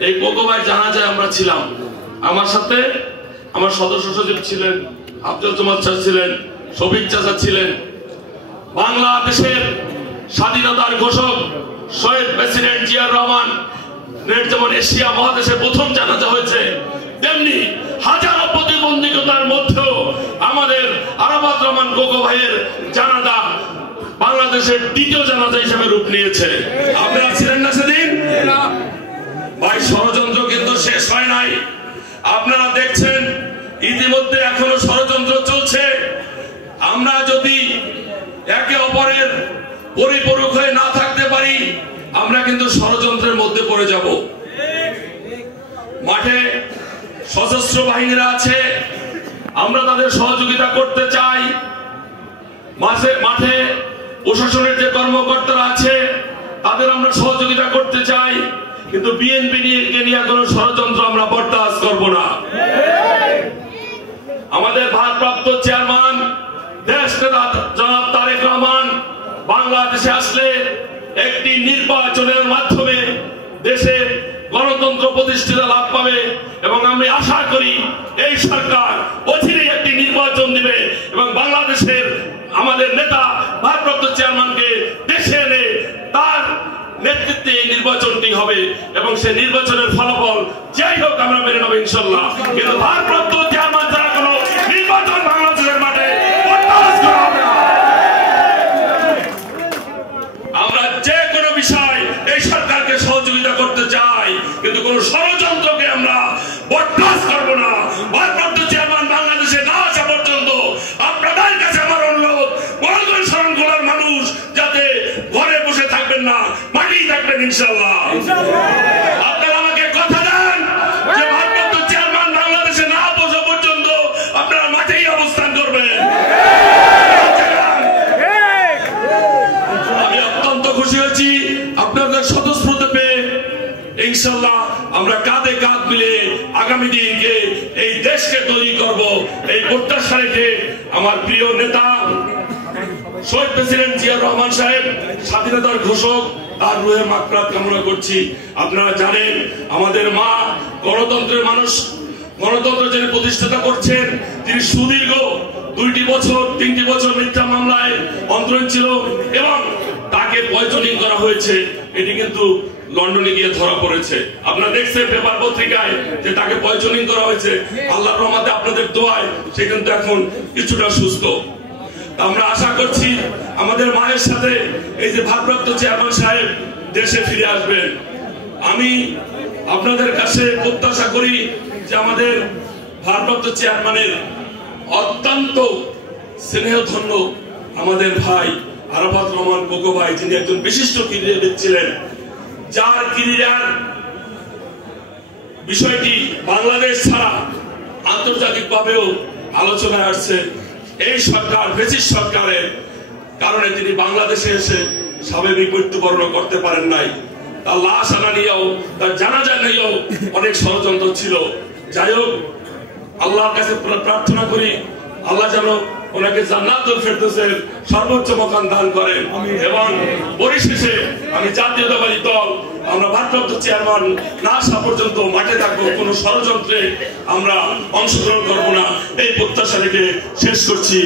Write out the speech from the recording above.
এই কোকো ভাই জানাজায় আমরা ছিলাম। আমার সাথে আমার সদস্য সচিব ছিলেন, আব্দুল জমাত স্যার ছিলেন, শফিক চাচা ছিলেন। বাংলাদেশের স্বাধীনতার ঘোষক শহীদ প্রেসিডেন্ট জিয়াউর রহমান যেমন এশিয়া মহাদেশে প্রথম জানাজা হয়েছে, তেমনি হাজারো প্রতিবন্ধকতার মধ্যেও আমাদের আরাফাত রহমান কোকো ভাইয়ের জানাজা বাংলাদেশের দ্বিতীয় জানাজা হিসেবে রূপ নিয়েছে। আপনারা ছিলেন না সেদিন? ভাই, ষড়যন্ত্র কিন্তু শেষ হয় নাই। আপনারা দেখছেন ইতিমধ্যে এখনো ষড়যন্ত্র চলছে। আমরা যদি একে অপরের পরিপূরক হয়ে না থাকতে পারি, আমরা কিন্তু ষড়যন্ত্রের মধ্যে পড়ে যাব। মাঠে সশস্ত্র বাহিনীরা আছে, আমরা তাদের সহযোগিতা করতে চাই। মাঠে প্রশাসনের যে কর্মকর্তারা আছে তাদের আমরা সহযোগিতা করতে চাই, কিন্তু বিএনপি নিয়ে কোনো ষড়যন্ত্র আমরা বরদাস্ত করব না। আমাদের ভারপ্রাপ্ত চেয়ারম্যান দেশ নেতা জনাব তারেক রহমান বাংলাদেশে আসলে একটি নির্বাচনের মাধ্যমে দেশে গণতন্ত্র প্রতিষ্ঠিত লাভ পাবে এবং আমি আশা করি এই সরকার অচিরেই একটি নির্বাচন দিবে এবং বাংলাদেশের আমাদের নেতা ভারপ্রাপ্ত চেয়ারম্যানকে দেশে এনে তার নেতৃত্বে এই নির্বাচনটি হবে এবং সেই নির্বাচনের ফলাফল যাই হোক আমরা মেনে নেব ইনশাআল্লাহ। কিন্তু ভারপ্রাপ্ত চেয়ারম্যান ছাড়া কোনো নির্বাচন বাংলাদেশের মাঠে বরদাস্ত করা হবে না। আমরা যে কোনো বিষয় এই সরকারকে সহযোগিতা করতে চাই, কিন্তু কোন ষড়যন্ত্রকে আমরা বরদাস্ত করব না। ভারপ্রাপ্ত চেয়ারম্যান বাংলাদেশে না আসা পর্যন্ত আপনাদের কাছে আমার অনুরোধ, গোলগঞ্জ শরণখোলার মানুষ যাতে ঘরে বসে থাকবেন না, মাঠেই থাকবেন ইনশাআল্লাহ। আপনারা আমাকে কথা দেন যে ভারপ্রাপ্ত চেয়ারম্যান বাংলাদেশে না আসা পর্যন্ত আপনারা মাঠেই অবস্থান করবেন। আমি অত্যন্ত খুশি হয়েছি আপনাদের স্বতঃস্ফূর্ত পেয়ে। ইনশাআল্লাহ আমরা কাঁধে কাঁধ মিলে আগামী দিনকে এই দেশকে তৈরি করব, এই প্রত্যাশা রেখে আমার প্রিয় নেতা শহীদ প্রেসিডেন্ট জিয়াউর রহমান সাহেব স্বাধীনতার ঘোষক, তার রুহের মাগফিরাত কামনা করছি। আপনারা জানেন আমাদের মা গণতন্ত্রের মানুষ, গণতন্ত্র যিনি প্রতিষ্ঠাতা করছেন, তিনি সুদীর্ঘ 2টি বছর 3টি বছর মিথ্যা মামলায় অন্তরীণ ছিল এবং তাকে পয়জনিং করা হয়েছে। এটি কিন্তু লন্ডনে গিয়ে ধরা পড়েছে। আপনারা দেখছেন পেপার পত্রিকায় যে তাকে পয়জনিং করা হয়েছে। আল্লাহর রহমতে আপনাদের দোয়ায় সে কিন্তু এখন কিছুটা সুস্থ। আমরা আশা করছি আমাদের মায়ের সাথে এই যে ভারপ্রাপ্ত চেয়ারম্যান সাহেব দেশে ফিরে আসবেন। আমি আপনাদের কাছে প্রত্যাশা করি যে আমাদের ভারপ্রাপ্ত চেয়ারম্যানের অত্যন্ত স্নেহধন্য আমাদের ভাই আরাফাত রহমান কোকো ভাই, যিনি একজন বিশিষ্ট ক্রীড়াবিদ ছিলেন, যার ক্রীড়ার বিষয়টি বাংলাদেশ ছাড়া আন্তর্জাতিকভাবেও আলোচনায় আসছে। এই সরকার ফ্যাসিস্ট সরকারের কারণে তিনি বাংলাদেশে এসে স্বাভাবিক মৃত্যুবরণ করতে পারেন নাই। তার লাশ আনা নিয়েও, তার জানাজা নিয়েও অনেক ষড়যন্ত্র ছিল। যাই হোক, আল্লাহর কাছে প্রার্থনা করি আল্লাহ যেন ওনাকে জান্নাতুল ফেরদৌসের সর্বোচ্চ মকাম দান করেন। এবং পরিশেষে আমি জাতীয়তাবাদী দল, আমরা ভারপ্রাপ্ত চেয়ারম্যান না আসা পর্যন্ত মাঠে থাকবো, কোন ষড়যন্ত্রে আমরা অংশগ্রহণ করবো না, এই প্রত্যাশা রেখে শেষ করছি।